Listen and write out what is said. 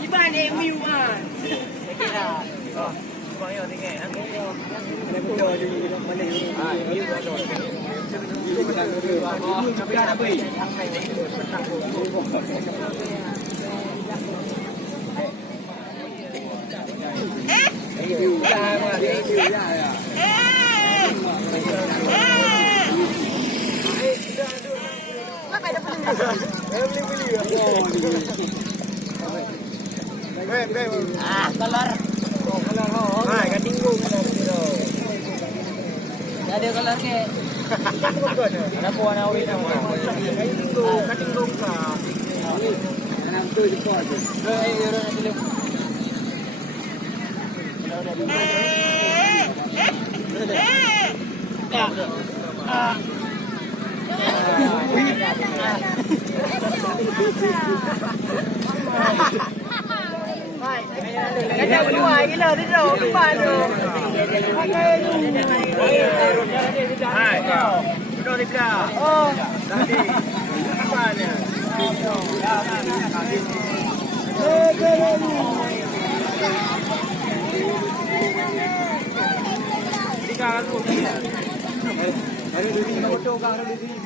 Iban Emiwan. Color. Hai, cutting room Ada color ke? Ada warna original. Cutting room ka. Anak tu di pot. Ada berdua gila tu tu. Depan tu. Hai. Duduk di belah. Oh. Tadi. Apanya? Tiga aku. Ada duri foto kang ada duri.